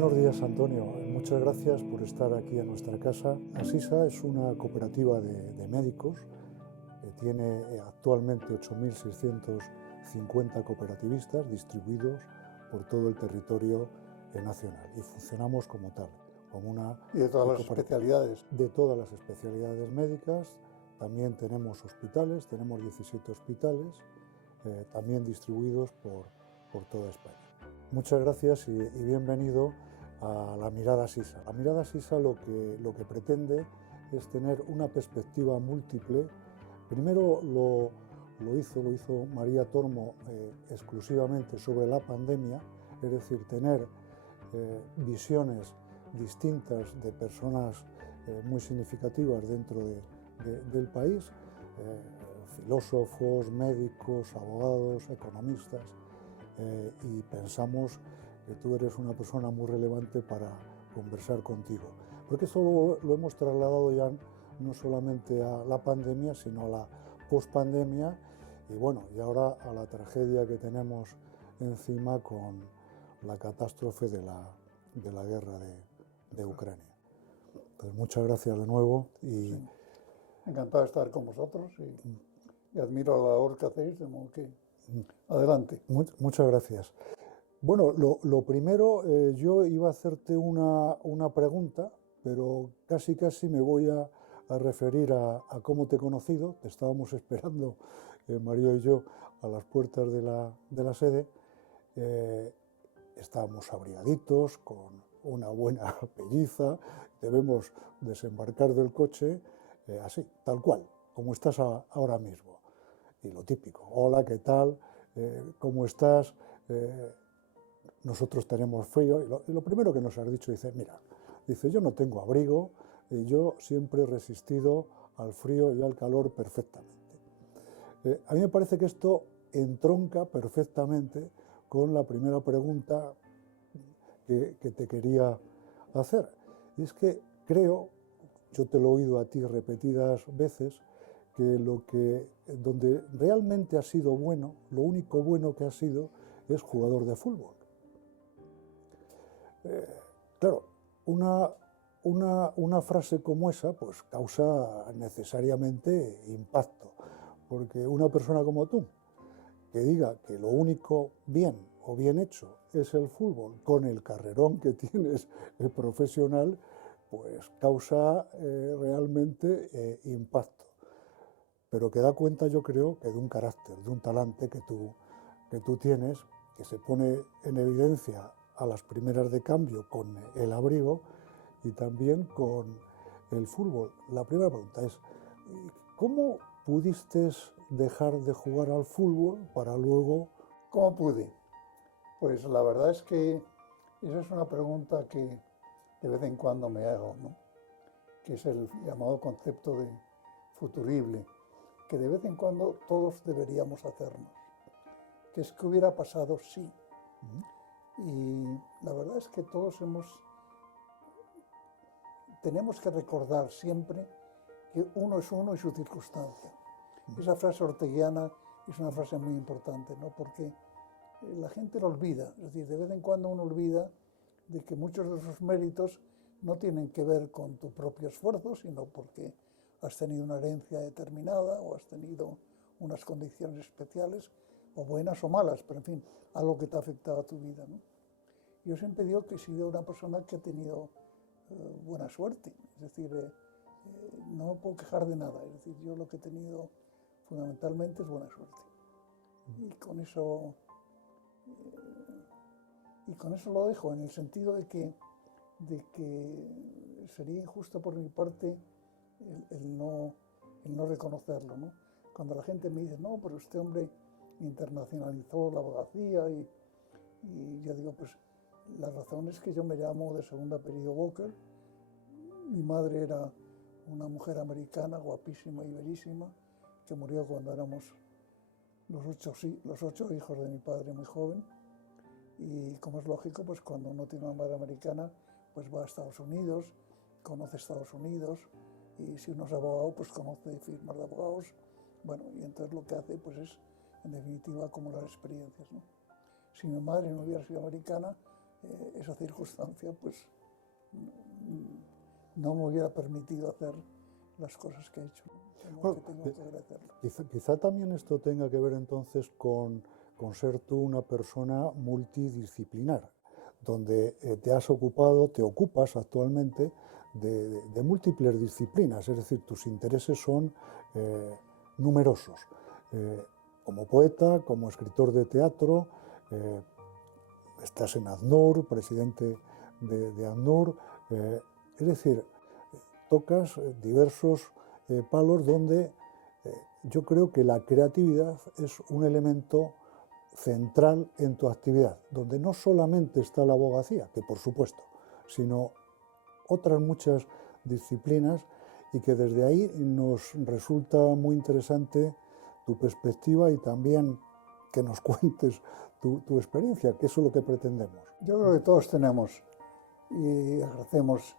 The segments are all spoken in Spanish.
Buenos días, Antonio. Muchas gracias por estar aquí en nuestra casa. Asisa es una cooperativa de médicos que tiene actualmente 8.650 cooperativistas distribuidos por todo el territorio nacional y funcionamos como tal, como una... ¿Y de todas las especialidades? De todas las especialidades médicas. También tenemos hospitales, tenemos 17 hospitales, también distribuidos por toda España. Muchas gracias y bienvenido a la Mirada Asisa. La Mirada Asisa lo que pretende es tener una perspectiva múltiple. Primero lo hizo María Tormo exclusivamente sobre la pandemia, es decir, tener visiones distintas de personas muy significativas dentro del país, filósofos, médicos, abogados, economistas, y pensamos que tú eres una persona muy relevante para conversar contigo. Porque esto lo hemos trasladado ya no solamente a la pandemia, sino a la pospandemia y bueno, y ahora a la tragedia que tenemos encima con la catástrofe de la guerra de Ucrania. Entonces, muchas gracias de nuevo y... Sí. Encantado de estar con vosotros y admiro la labor que hacéis, de modo que adelante. Muchas gracias. Bueno, lo primero, yo iba a hacerte una pregunta, pero casi me voy a referir a cómo te he conocido. Te estábamos esperando, María y yo, a las puertas de la sede. Estábamos abrigaditos, con una buena pelliza, debemos desembarcar del coche, así, tal cual, como estás ahora mismo. Y lo típico, hola, ¿qué tal? ¿Cómo estás? Nosotros tenemos frío. Y lo primero que nos has dicho, dice, mira, dice, yo no tengo abrigo, yo siempre he resistido al frío y al calor perfectamente. A mí me parece que esto entronca perfectamente con la primera pregunta que te quería hacer. Y es que creo, yo te lo he oído a ti repetidas veces, que donde realmente has sido bueno, lo único bueno que has sido es jugador de fútbol. Claro, una frase como esa pues causa necesariamente impacto, porque una persona como tú, que diga que lo único bien o bien hecho es el fútbol, con el carrerón que tienes profesional, pues causa realmente impacto. Pero que da cuenta, yo creo, que de un carácter, de un talante que tú tienes, que se pone en evidencia a las primeras de cambio con el abrigo y también con el fútbol. La primera pregunta es, ¿cómo pudiste dejar de jugar al fútbol para luego...? ¿Cómo pude? Pues la verdad es que esa es una pregunta que de vez en cuando me hago, ¿no? Que es el llamado concepto de futurible, que de vez en cuando todos deberíamos hacernos, que es que hubiera pasado si. Y la verdad es que todos tenemos que recordar siempre que uno es uno y su circunstancia. Esa frase orteguiana es una frase muy importante, ¿no? Porque la gente lo olvida, es decir, de vez en cuando uno olvida de que muchos de sus méritos no tienen que ver con tu propio esfuerzo, sino porque has tenido una herencia determinada o has tenido unas condiciones especiales, o buenas o malas, pero en fin, algo que te ha afectado a tu vida, ¿no? Yo siempre digo que he sido una persona que ha tenido buena suerte, es decir, no me puedo quejar de nada, es decir, yo lo que he tenido fundamentalmente es buena suerte. Y con eso lo dejo, en el sentido de que sería injusto por mi parte el no reconocerlo, ¿no? Cuando la gente me dice, no, pero este hombre internacionalizó la abogacía y yo digo, pues la razón es que yo me llamo de segundo apellido Walker. Mi madre era una mujer americana, guapísima y bellísima, que murió cuando éramos los ocho hijos de mi padre muy joven. Y como es lógico, pues cuando uno tiene una madre americana, pues va a Estados Unidos, conoce Estados Unidos, y si uno es abogado, pues conoce firmas de abogados. Bueno, y entonces lo que hace, pues es, en definitiva, acumular experiencias, ¿no? Si mi madre no hubiera sido americana, esa circunstancia pues no me hubiera permitido hacer las cosas que he hecho. Bueno, que tengo que agradecerlo. quizá también esto tenga que ver entonces con ser tú una persona multidisciplinar, donde te ocupas actualmente de múltiples disciplinas, es decir, tus intereses son numerosos. Como poeta, como escritor de teatro, estás en ACNUR, presidente de ACNUR, es decir, tocas diversos palos donde yo creo que la creatividad es un elemento central en tu actividad, donde no solamente está la abogacía, que por supuesto, sino otras muchas disciplinas, y que desde ahí nos resulta muy interesante tu perspectiva y también que nos cuentes tu experiencia, que eso es lo que pretendemos. Yo creo que todos tenemos y ejercemos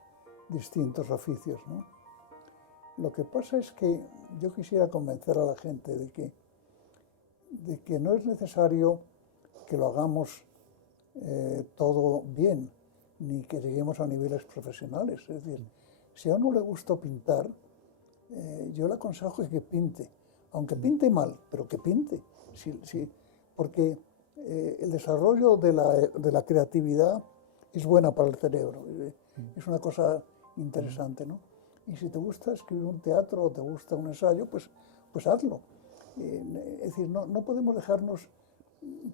distintos oficios, ¿no? Lo que pasa es que yo quisiera convencer a la gente de que no es necesario que lo hagamos todo bien, ni que lleguemos a niveles profesionales. Es decir, si a uno le gusta pintar, yo le aconsejo que pinte, aunque pinte mal, pero que pinte. Porque el desarrollo de la creatividad es buena para el cerebro, es una cosa interesante, ¿no? Y si te gusta escribir un teatro o te gusta un ensayo, pues hazlo. Es decir, no podemos dejarnos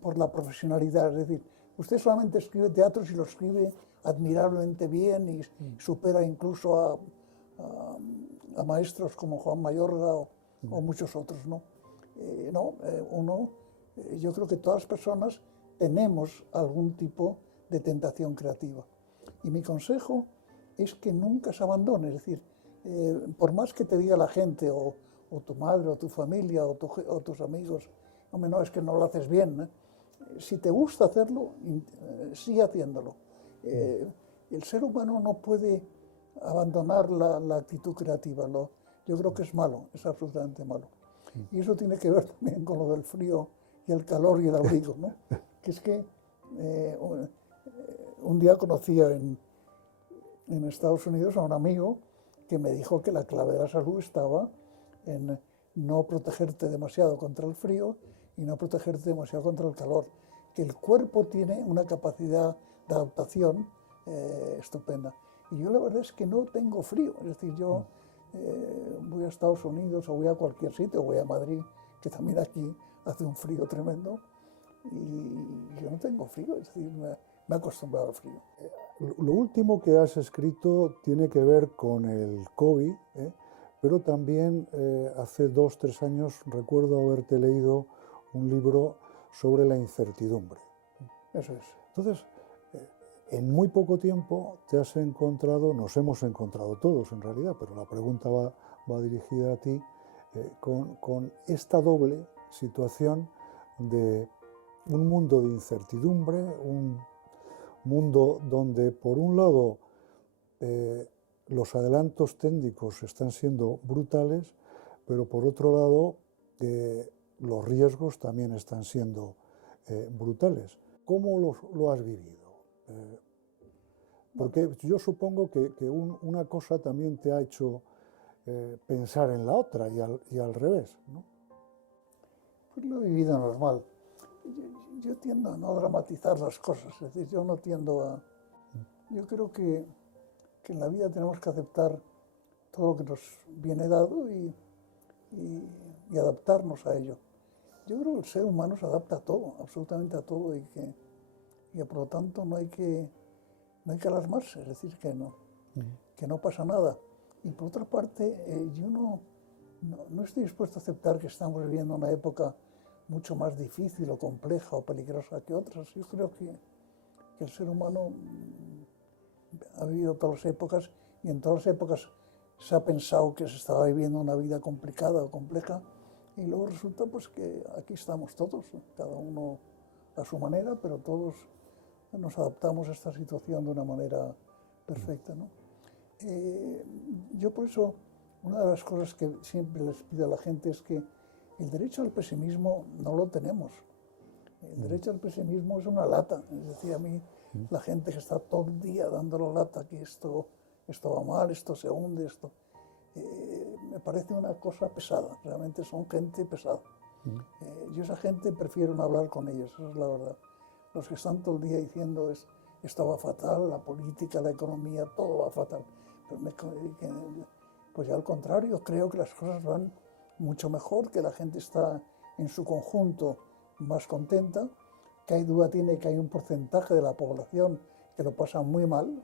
por la profesionalidad. Es decir, usted solamente escribe teatro si lo escribe admirablemente bien y supera incluso a maestros como Juan Mayorga o muchos otros, ¿no? Yo creo que todas las personas tenemos algún tipo de tentación creativa. Y mi consejo es que nunca se abandone. Es decir, por más que te diga la gente, o tu madre, o tu familia, o tus amigos, hombre, no, es que no lo haces bien, ¿eh? Si te gusta hacerlo, sigue haciéndolo. El ser humano no puede abandonar la actitud creativa. Yo creo que es malo, es absolutamente malo. Y eso tiene que ver también con lo del frío y el calor y el abrigo, ¿no? Que es que un día conocía en Estados Unidos a un amigo que me dijo que la clave de la salud estaba en no protegerte demasiado contra el frío y no protegerte demasiado contra el calor, que el cuerpo tiene una capacidad de adaptación estupenda. Y yo la verdad es que no tengo frío, es decir, yo voy a Estados Unidos o voy a cualquier sitio, voy a Madrid, que también aquí hace un frío tremendo, y yo no tengo frío, es decir, me he acostumbrado al frío. Lo último que has escrito tiene que ver con el COVID, pero también hace 2 o 3 años recuerdo haberte leído un libro sobre la incertidumbre. Eso es. Entonces, en muy poco tiempo te has encontrado, nos hemos encontrado todos en realidad, pero la pregunta va dirigida a ti, con esta doble situación de un mundo de incertidumbre, un mundo donde por un lado los adelantos técnicos están siendo brutales, pero por otro lado los riesgos también están siendo brutales. ¿Cómo lo has vivido? Porque yo supongo que una cosa también te ha hecho pensar en la otra y al revés, ¿no? Pues lo he vivido normal. Yo tiendo a no dramatizar las cosas, es decir, yo no tiendo a... Yo creo que en la vida tenemos que aceptar todo lo que nos viene dado y adaptarnos a ello. Yo creo que el ser humano se adapta a todo, absolutamente a todo, y que por lo tanto no hay que alarmarse, es decir, que no pasa nada. Y por otra parte, yo no estoy dispuesto a aceptar que estamos viviendo una época mucho más difícil o compleja o peligrosa que otras. Yo creo que el ser humano ha vivido todas las épocas, y en todas las épocas se ha pensado que se estaba viviendo una vida complicada o compleja, y luego resulta pues que aquí estamos todos, cada uno a su manera, pero todos nos adaptamos a esta situación de una manera perfecta, ¿no? Yo por eso, una de las cosas que siempre les pido a la gente es que el derecho al pesimismo no lo tenemos. El derecho al pesimismo es una lata. Es decir, a mí La gente que está todo el día dando la lata que esto va mal, esto se hunde, esto... me parece una cosa pesada, realmente son gente pesada. Yo esa gente prefiero no hablar con ellos, esa es la verdad. Los que están todo el día diciendo esto va fatal, la política, la economía, todo va fatal. Pues ya al contrario, creo que las cosas van mucho mejor, que la gente está en su conjunto más contenta, que hay duda tiene que hay un porcentaje de la población que lo pasa muy mal,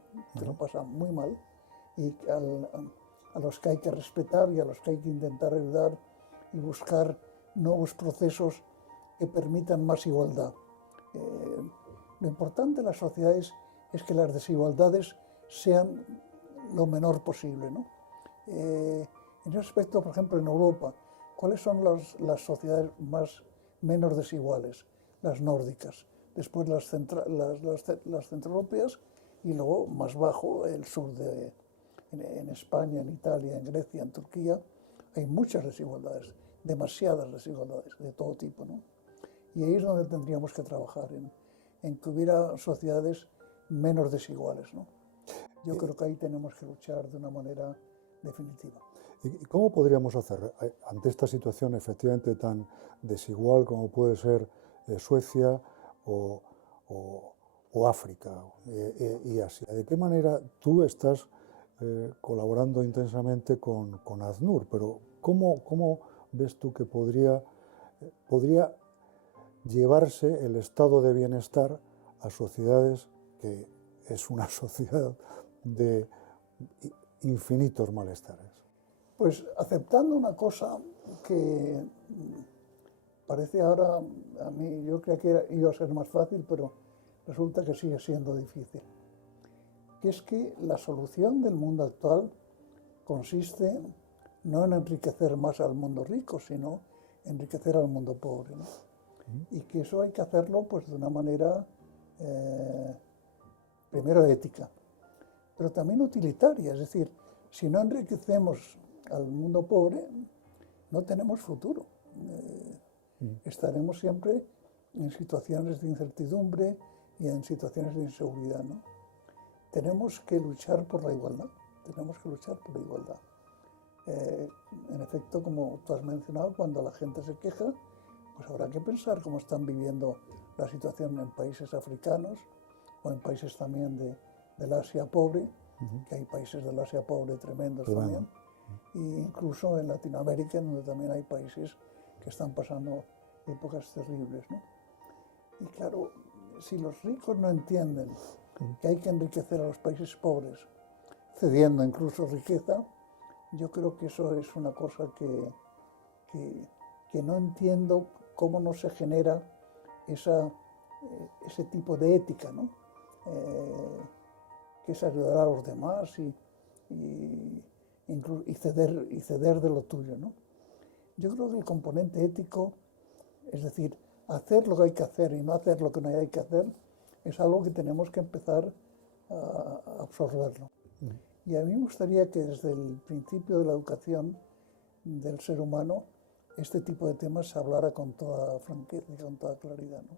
y a los que hay que respetar y a los que hay que intentar ayudar y buscar nuevos procesos que permitan más igualdad. Lo importante de las sociedades es que las desigualdades sean lo menor posible, ¿no? En ese aspecto, por ejemplo, en Europa, ¿cuáles son las sociedades menos desiguales? Las nórdicas, después las centroeuropeas y luego más bajo el sur en España, en Italia, en Grecia, en Turquía, hay muchas desigualdades, demasiadas desigualdades de todo tipo, ¿no? Y ahí es donde tendríamos que trabajar, en que hubiera sociedades menos desiguales, ¿no? Yo creo que ahí tenemos que luchar de una manera definitiva. ¿Y cómo podríamos hacer ante esta situación efectivamente tan desigual como puede ser Suecia o África y Asia? ¿De qué manera tú estás colaborando intensamente con ACNUR? Pero ¿cómo ves tú que podría llevarse el estado de bienestar a sociedades que es una sociedad de infinitos malestares? Pues aceptando una cosa que parece ahora, a mí yo creía que iba a ser más fácil, pero resulta que sigue siendo difícil, que es que la solución del mundo actual consiste no en enriquecer más al mundo rico, sino enriquecer al mundo pobre, ¿no? Y que eso hay que hacerlo pues de una manera primero ética, pero también utilitaria, es decir, si no enriquecemos al mundo pobre, no tenemos futuro. Estaremos siempre en situaciones de incertidumbre y en situaciones de inseguridad, ¿no? Tenemos que luchar por la igualdad, en efecto, como tú has mencionado, cuando la gente se queja, pues habrá que pensar cómo están viviendo la situación en países africanos o en países también del Asia pobre, que hay países del Asia pobre tremendos también, e incluso en Latinoamérica, donde también hay países que están pasando épocas terribles, ¿no? Y claro, si los ricos no entienden que hay que enriquecer a los países pobres, cediendo incluso riqueza, yo creo que eso es una cosa que no entiendo cómo no se genera ese tipo de ética, ¿no? Que es ayudar a los demás y ceder de lo tuyo, ¿no? Yo creo que el componente ético, es decir, hacer lo que hay que hacer y no hacer lo que no hay que hacer, es algo que tenemos que empezar a absorberlo. Y a mí me gustaría que desde el principio de la educación del ser humano, este tipo de temas se hablara con toda franqueza y con toda claridad, ¿no?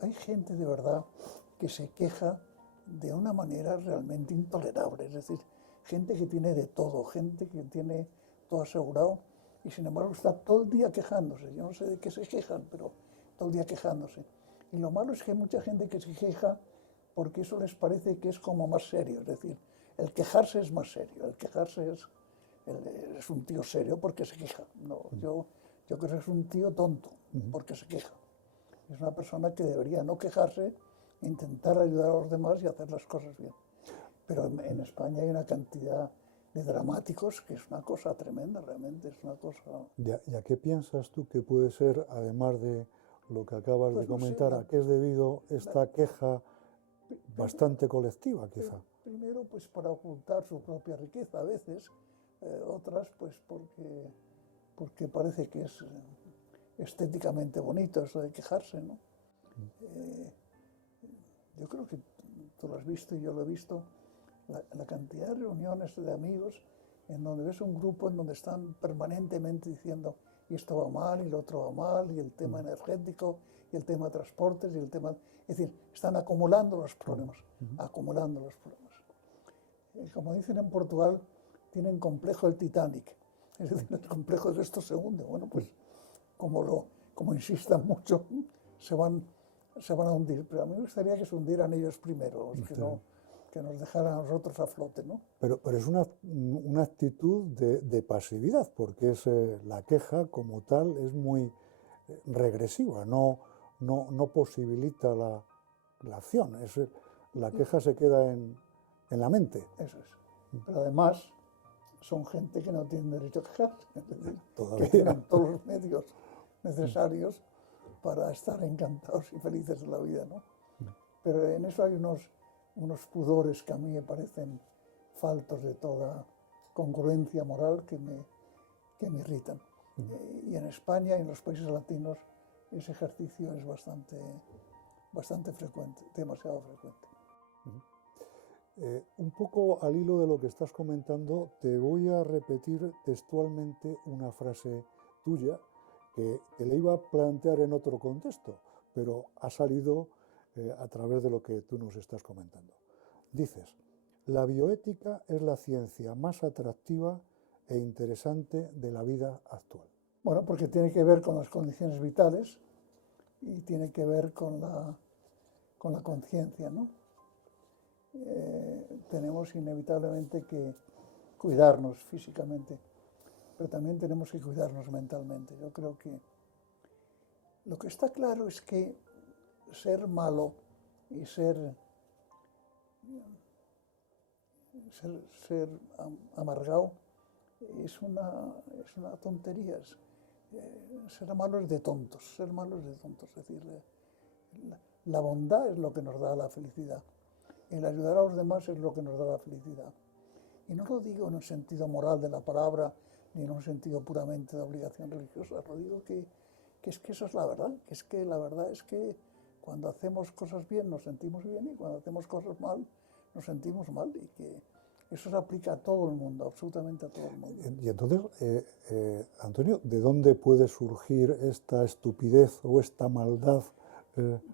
Hay gente de verdad que se queja de una manera realmente intolerable, es decir, gente que tiene de todo, gente que tiene todo asegurado y sin embargo está todo el día quejándose. Yo no sé de qué se quejan, pero todo el día quejándose. Y lo malo es que hay mucha gente que se queja porque eso les parece que es como más serio, es decir, el quejarse es más serio, el quejarse es un tío serio porque se queja. No, yo creo que es un tío tonto porque se queja. Es una persona que debería no quejarse, intentar ayudar a los demás y hacer las cosas bien. Pero en España hay una cantidad de dramáticos que es una cosa tremenda, realmente es una cosa... ¿Y a qué piensas tú que puede ser, además de lo que acabas de comentar, no sé, a qué es debido esta queja bastante colectiva, quizá? Primero, pues para ocultar su propia riqueza a veces, otras pues porque parece que es estéticamente bonito eso de quejarse, ¿no? Yo creo que tú lo has visto y yo lo he visto, la cantidad de reuniones de amigos en donde ves un grupo en donde están permanentemente diciendo y esto va mal y lo otro va mal y el tema energético y el tema transportes y el tema... Es decir, están acumulando los problemas, acumulando los problemas. Como dicen en Portugal, tienen complejo el Titanic, es decir, el complejo de que esto se hunde. Bueno, pues como insistan mucho, se van a hundir. Pero a mí me gustaría que se hundieran ellos primero, que nos dejaran a nosotros a flote, ¿no? Pero es una actitud de pasividad, porque es, la queja como tal es muy regresiva, no posibilita la acción. La queja se queda en la mente. Eso es. Pero además son gente que no tiene derecho a quejarse, es decir, Todavía. que tienen todos los medios necesarios para estar encantados y felices de la vida, ¿no? Pero en eso hay unos pudores que a mí me parecen faltos de toda congruencia moral que me irritan. Y en España y en los países latinos ese ejercicio es bastante frecuente, demasiado frecuente. Un poco al hilo de lo que estás comentando, te voy a repetir textualmente una frase tuya que te la iba a plantear en otro contexto, pero ha salido a través de lo que tú nos estás comentando. Dices, la bioética es la ciencia más atractiva e interesante de la vida actual. Bueno, porque tiene que ver con las condiciones vitales y tiene que ver con la conciencia, ¿no? Tenemos inevitablemente que cuidarnos físicamente, pero también tenemos que cuidarnos mentalmente. Yo creo que lo que está claro es que ser malo y ser amargado es una tontería. Ser malo es de tontos, ser malo es de tontos. Es decir, la bondad es lo que nos da la felicidad. El ayudar a los demás es lo que nos da la felicidad. Y no lo digo en un sentido moral de la palabra, ni en un sentido puramente de obligación religiosa. Lo digo que es que eso es la verdad. Que es que la verdad es que cuando hacemos cosas bien nos sentimos bien y cuando hacemos cosas mal nos sentimos mal. Y que eso se aplica a todo el mundo, absolutamente a todo el mundo. Y entonces, Antonio, ¿de dónde puede surgir esta estupidez o esta maldad?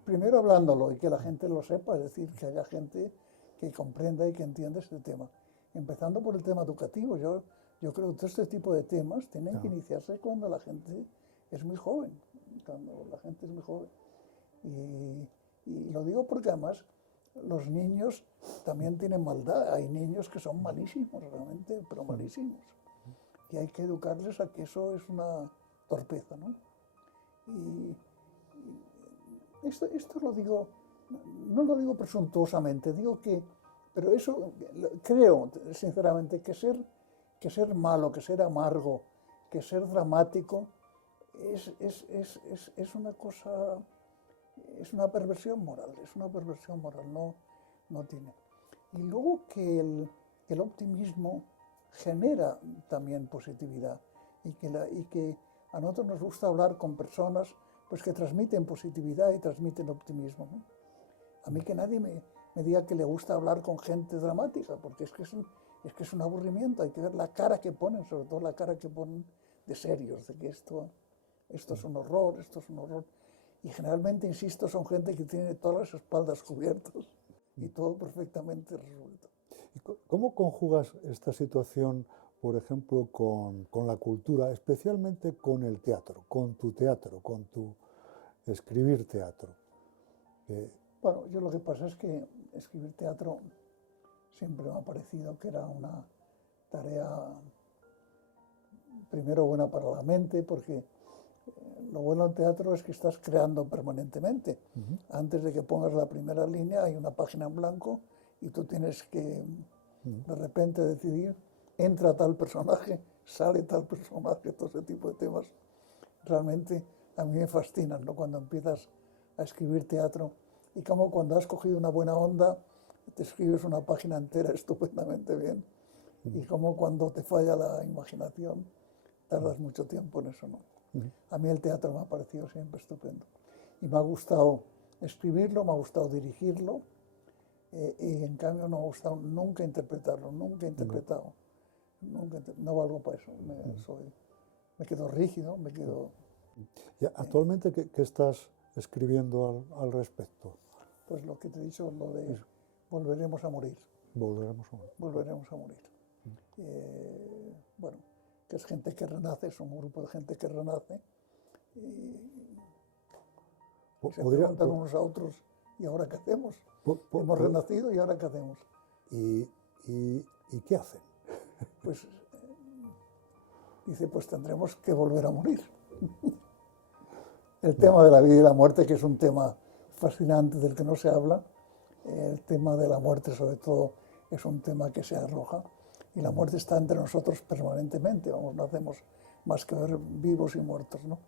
Primero hablándolo y que la gente lo sepa, es decir, que haya gente que comprenda y que entienda este tema. Empezando por el tema educativo, yo creo que todo este tipo de temas tienen que iniciarse cuando la gente es muy joven, Y lo digo porque además los niños también tienen maldad, hay niños que son malísimos realmente, pero malísimos. Y hay que educarles a que eso es una torpeza, ¿no? Y esto lo digo, no lo digo presuntuosamente, digo que, pero eso creo sinceramente que ser malo, que ser amargo, que ser dramático es una cosa, es una perversión moral, no tiene. Y luego que el optimismo genera también positividad y que a nosotros nos gusta hablar con personas pues que transmiten positividad y transmiten optimismo, ¿no? A mí que nadie me diga que le gusta hablar con gente dramática, porque es que es un aburrimiento, hay que ver la cara que ponen, sobre todo la cara que ponen de serios, de que esto es un horror, esto es un horror. Y generalmente, insisto, son gente que tiene todas las espaldas cubiertas y todo perfectamente resuelto. ¿Y cómo conjugas esta situación, por ejemplo, con la cultura, especialmente con el teatro, con tu teatro, con tu escribir teatro? Bueno, yo lo que pasa es que escribir teatro siempre me ha parecido que era una tarea, primero, buena para la mente, porque lo bueno del teatro es que estás creando permanentemente. Antes de que pongas la primera línea hay una página en blanco y tú tienes que de repente decidir, entra tal personaje, sale tal personaje, todo ese tipo de temas. Realmente a mí me fascinan, ¿no? Cuando empiezas a escribir teatro y como cuando has cogido una buena onda te escribes una página entera estupendamente bien y como cuando te falla la imaginación tardas mucho tiempo en eso, ¿no? A mí el teatro me ha parecido siempre estupendo y me ha gustado escribirlo, me ha gustado dirigirlo y en cambio no me ha gustado nunca interpretarlo, nunca he interpretado, no valgo para eso, me quedo rígido, me quedo... ¿Y actualmente qué estás escribiendo al respecto? Pues lo que te he dicho, lo de volveremos a morir. Volveremos a morir. Volveremos a morir. Bueno, que es gente que renace, es un grupo de gente que renace. Y se preguntan unos a otros, ¿y ahora qué hacemos? Hemos renacido y ahora qué hacemos. ¿Y qué hacen? Pues dice, pues tendremos que volver a morir. El tema de la vida y la muerte, que es un tema fascinante del que no se habla, el tema de la muerte sobre todo es un tema que se arroja, y la muerte está entre nosotros permanentemente, vamos, no hacemos más que ver vivos y muertos, ¿no?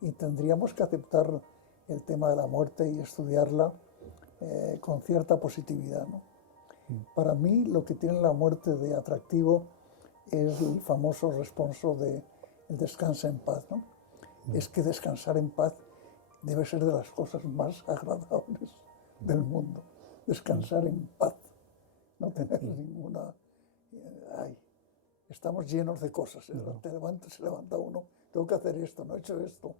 Y tendríamos que aceptar el tema de la muerte y estudiarla con cierta positividad, ¿no? Para mí lo que tiene la muerte de atractivo es el famoso responso de el descansa en paz, ¿no? Es que descansar en paz debe ser de las cosas más agradables del mundo. Descansar en paz, no tener ninguna... Ay, estamos llenos de cosas. Se levanta uno, tengo que hacer esto, no he hecho esto.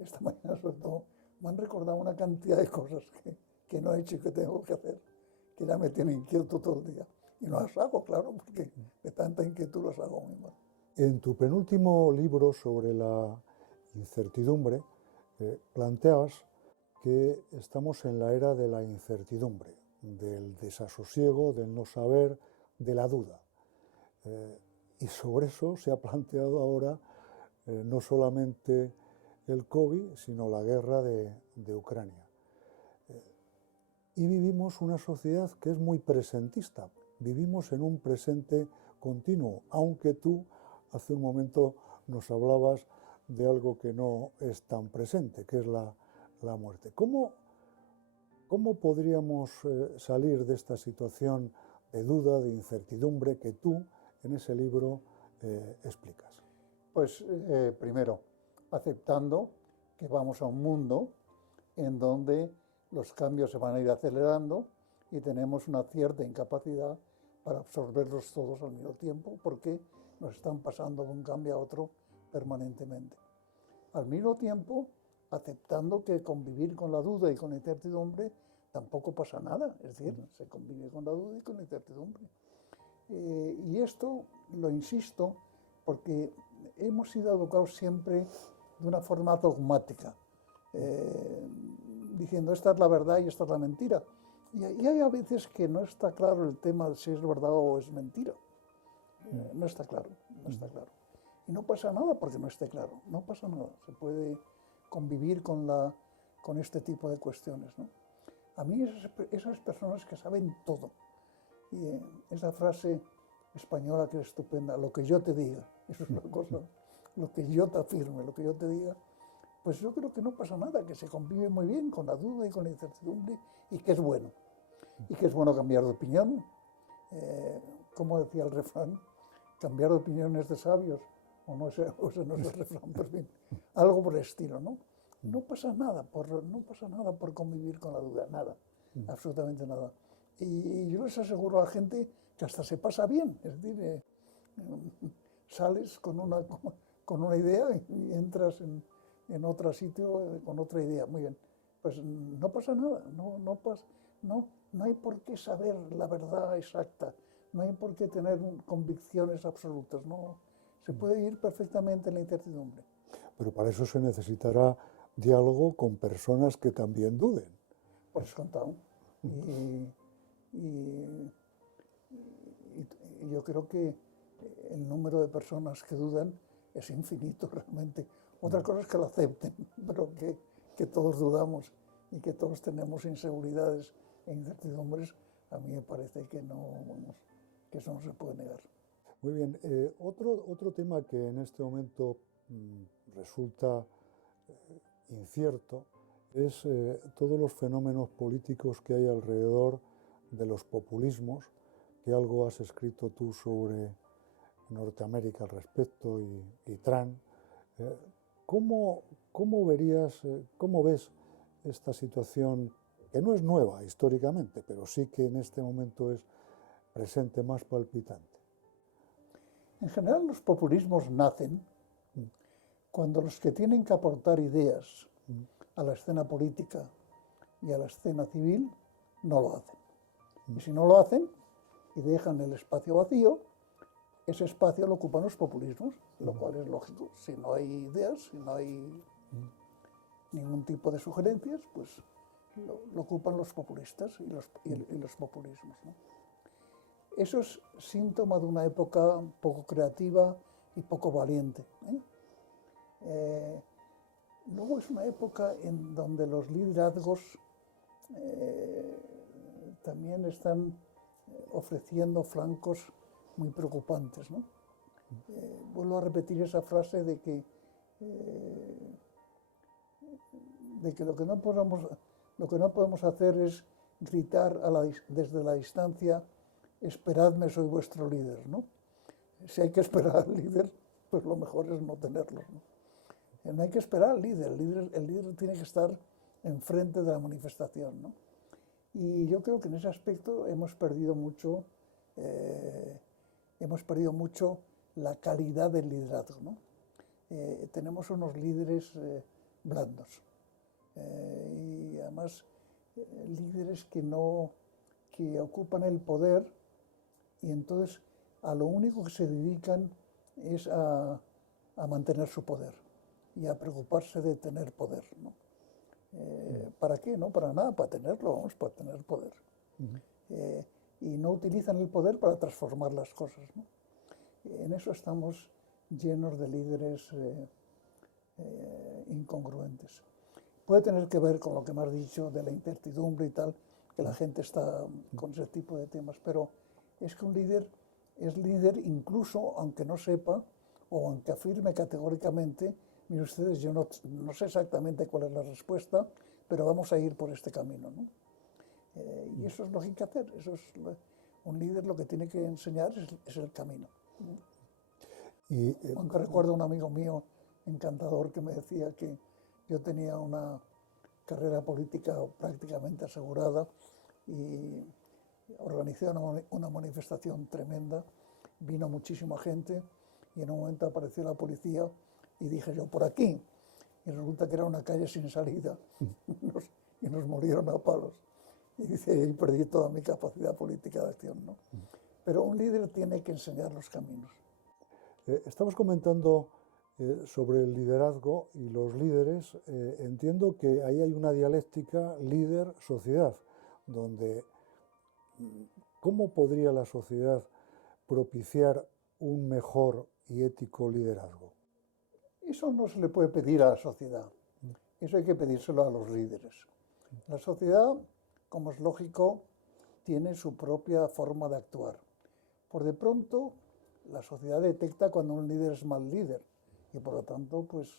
Esta mañana sobre todo me han recordado una cantidad de cosas que no he hecho y que tengo que hacer, que ya me tienen inquieto todo el día. Y no las hago, claro, porque de tanta inquietud las hago muy mal. En tu penúltimo libro sobre la incertidumbre, planteas que estamos en la era de la incertidumbre, del desasosiego, del no saber, de la duda. Y sobre eso se ha planteado ahora no solamente el COVID, sino la guerra de Ucrania. Y vivimos una sociedad que es muy presentista. Vivimos en un presente continuo, aunque tú hace un momento nos hablabas de algo que no es tan presente, que es la muerte. ¿Cómo podríamos salir de esta situación de duda, de incertidumbre que tú en ese libro explicas? Pues primero, aceptando que vamos a un mundo en donde los cambios se van a ir acelerando y tenemos una cierta incapacidad para absorberlos todos al mismo tiempo, porque nos están pasando de un cambio a otro permanentemente. Al mismo tiempo, aceptando que convivir con la duda y con la incertidumbre tampoco pasa nada, es decir, se convive con la duda y con la incertidumbre. Y esto lo insisto porque hemos sido educados siempre de una forma dogmática, diciendo esta es la verdad y esta es la mentira. Y hay a veces que no está claro el tema de si es verdad o es mentira. No está claro, no está claro. Y no pasa nada porque no esté claro, no pasa nada. Se puede convivir con este tipo de cuestiones, ¿no? A mí esas personas que saben todo, y esa frase española que es estupenda, lo que yo te diga, eso es una cosa, lo que yo te afirme, lo que yo te diga, pues yo creo que no pasa nada, que se convive muy bien con la duda y con la incertidumbre y que es bueno. Y que es bueno cambiar de opinión, como decía el refrán, cambiar de opinión es de sabios, o ese no es el refrán, pero bien, algo por el estilo, ¿no? No pasa nada por convivir con la duda, nada, absolutamente nada. Y yo les aseguro a la gente que hasta se pasa bien, es decir, sales con una idea y entras en otro sitio con otra idea, muy bien. Pues no pasa nada, no hay por qué saber la verdad exacta, no hay por qué tener convicciones absolutas, no, se puede ir perfectamente en la incertidumbre. Pero para eso se necesitará diálogo con personas que también duden. Pues contado. Y yo creo que el número de personas que dudan es infinito realmente. Otra cosa es que lo acepten, pero que todos dudamos y que todos tenemos inseguridades e incertidumbres, a mí me parece que que eso no se puede negar. Muy bien. Otro tema que en este momento resulta incierto es todos los fenómenos políticos que hay alrededor de los populismos, que algo has escrito tú sobre Norteamérica al respecto y Trump. ¿Cómo ves esta situación, que no es nueva históricamente, pero sí que en este momento es presente, más palpitante? En general los populismos nacen cuando los que tienen que aportar ideas a la escena política y a la escena civil, no lo hacen. Y si no lo hacen y dejan el espacio vacío, ese espacio lo ocupan los populismos, lo cual es lógico. Si no hay ideas, si no hay ningún tipo de sugerencias, pues lo ocupan los populistas y los populismos, ¿no? Eso es síntoma de una época poco creativa y poco valiente, ¿eh? Luego es una época en donde los liderazgos también están ofreciendo flancos muy preocupantes, ¿no? Vuelvo a repetir esa frase de que lo que no podemos hacer es gritar desde la distancia: esperadme, soy vuestro líder, ¿no? Si hay que esperar al líder, pues lo mejor es no tenerlo, ¿no? No hay que esperar al líder, el líder tiene que estar enfrente de la manifestación, ¿no? Y yo creo que en ese aspecto hemos perdido mucho la calidad del liderazgo, ¿no? Tenemos unos líderes blandos y además líderes que ocupan el poder y entonces a lo único que se dedican es a mantener su poder y a preocuparse de tener poder, ¿no? ¿Para qué? No, para nada, para tenerlo, vamos, para tener poder. Y no utilizan el poder para transformar las cosas, ¿no? En eso estamos llenos de líderes incongruentes. Puede tener que ver con lo que me has dicho de la incertidumbre y tal, que la gente está con ese tipo de temas, pero es que un líder es líder incluso aunque no sepa o aunque afirme categóricamente: mire ustedes, yo no sé exactamente cuál es la respuesta, pero vamos a ir por este camino, ¿no? Y eso es lo que hay que hacer. Un líder lo que tiene que enseñar es el camino. Aunque recuerdo a un amigo mío encantador que me decía que yo tenía una carrera política prácticamente asegurada y organicé una manifestación tremenda, vino muchísima gente y en un momento apareció la policía y dije yo: por aquí, y resulta que era una calle sin salida y nos murieron a palos. Y dice, ahí perdí toda mi capacidad política de acción, ¿no? Pero un líder tiene que enseñar los caminos. Estamos comentando sobre el liderazgo y los líderes. Entiendo que ahí hay una dialéctica líder-sociedad, donde ¿cómo podría la sociedad propiciar un mejor y ético liderazgo? Eso no se le puede pedir a la sociedad, eso hay que pedírselo a los líderes. La sociedad, como es lógico, tiene su propia forma de actuar. Por de pronto, la sociedad detecta cuando un líder es mal líder y por lo tanto, pues,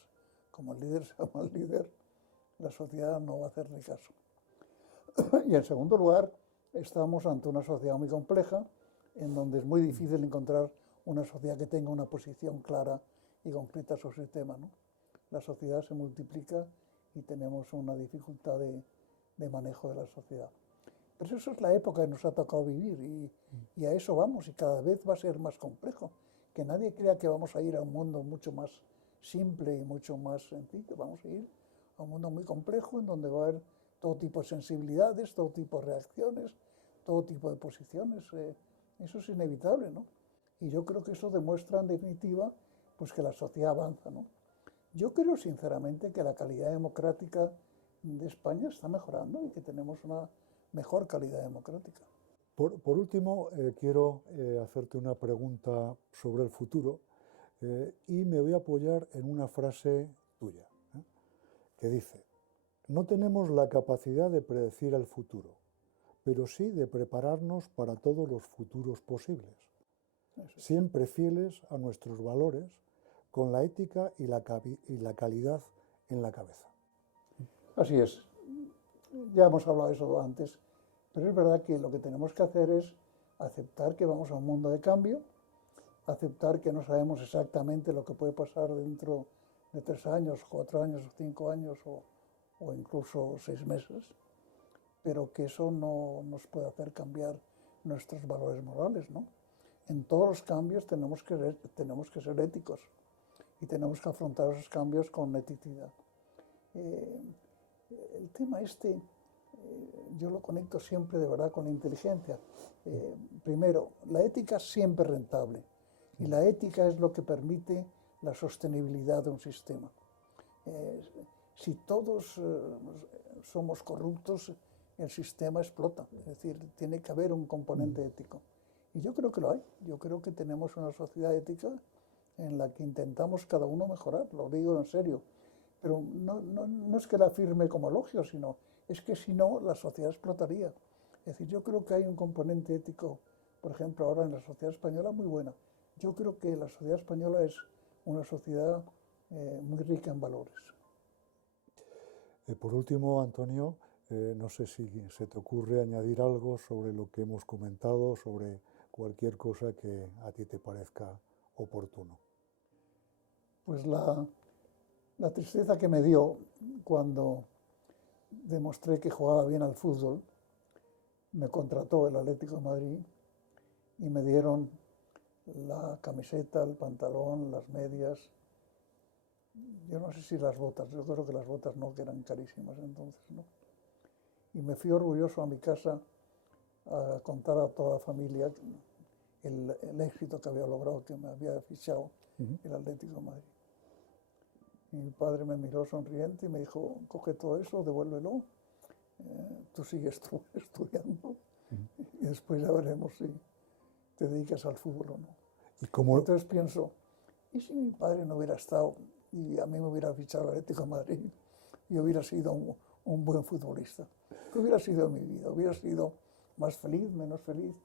como el líder sea mal líder, la sociedad no va a hacerle caso. Y en segundo lugar, estamos ante una sociedad muy compleja, en donde es muy difícil encontrar una sociedad que tenga una posición clara y concreta sobre el tema, ¿no? La sociedad se multiplica y tenemos una dificultad de manejo de la sociedad. Pero eso es la época que nos ha tocado vivir y a eso vamos, y cada vez va a ser más complejo. Que nadie crea que vamos a ir a un mundo mucho más simple y mucho más sencillo. Vamos a ir a un mundo muy complejo en donde va a haber todo tipo de sensibilidades, todo tipo de reacciones, todo tipo de posiciones. Eso es inevitable, ¿no? Y yo creo que eso demuestra en definitiva pues que la sociedad avanza, ¿no? Yo creo sinceramente que la calidad democrática de España está mejorando y que tenemos una mejor calidad democrática. Por último, quiero hacerte una pregunta sobre el futuro y me voy a apoyar en una frase tuya, que dice: no tenemos la capacidad de predecir el futuro, pero sí de prepararnos para todos los futuros posibles, siempre fieles a nuestros valores, con la ética y la calidad en la cabeza. Así es. Ya hemos hablado de eso antes, pero es verdad que lo que tenemos que hacer es aceptar que vamos a un mundo de cambio, aceptar que no sabemos exactamente lo que puede pasar dentro de 3 años, 4 años, 5 años o incluso 6 meses, pero que eso no nos puede hacer cambiar nuestros valores morales, ¿no? En todos los cambios tenemos que ser éticos y tenemos que afrontar esos cambios con eticidad. El tema este, yo lo conecto siempre de verdad con la inteligencia. Primero, la ética siempre es rentable y la ética es lo que permite la sostenibilidad de un sistema. Si todos somos corruptos, el sistema explota. Es decir, tiene que haber un componente ético. Y yo creo que lo hay. Yo creo que tenemos una sociedad ética en la que intentamos cada uno mejorar, lo digo en serio. Pero no es que la afirme como elogio, sino es que si no, la sociedad explotaría. Es decir, yo creo que hay un componente ético, por ejemplo, ahora en la sociedad española muy buena. Yo creo que la sociedad española es una sociedad muy rica en valores. Por último, Antonio, no sé si se te ocurre añadir algo sobre lo que hemos comentado, sobre cualquier cosa que a ti te parezca oportuno. Pues la tristeza que me dio cuando demostré que jugaba bien al fútbol, me contrató el Atlético de Madrid y me dieron la camiseta, el pantalón, las medias. Yo no sé si las botas, yo creo que las botas no, que eran carísimas entonces, ¿no? Y me fui orgulloso a mi casa a contar a toda la familia el éxito que había logrado, que me había fichado el Atlético de Madrid. Y mi padre me miró sonriente y me dijo, coge todo eso, devuélvelo, tú sigues estudiando y después ya veremos si te dedicas al fútbol o no. ¿Y cómo? Entonces pienso, ¿y si mi padre no hubiera estado y a mí me hubiera fichado el Atlético de Madrid y hubiera sido un buen futbolista? ¿Qué hubiera sido mi vida? ¿Hubiera sido más feliz, menos feliz?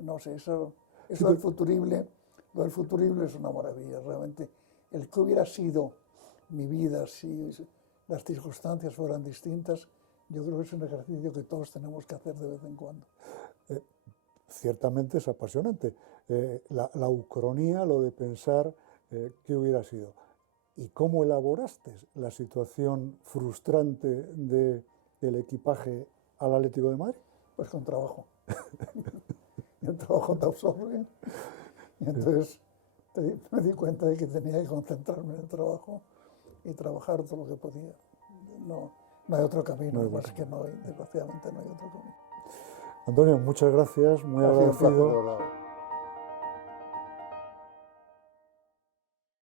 No sé, eso del futurible, lo del futurible es una maravilla, realmente. El que hubiera sido mi vida si las circunstancias fueran distintas, yo creo que es un ejercicio que todos tenemos que hacer de vez en cuando. Ciertamente es apasionante. La ucronía, lo de pensar qué hubiera sido. ¿Y cómo elaboraste la situación frustrante del equipaje al Atlético de Madrid? Pues con trabajo. El trabajo te absorbe. Y entonces me di cuenta de que tenía que concentrarme en el trabajo y trabajar todo lo que podía. No hay otro camino, más que no hay, desgraciadamente no hay otro camino. Antonio, muchas gracias, muy agradecido.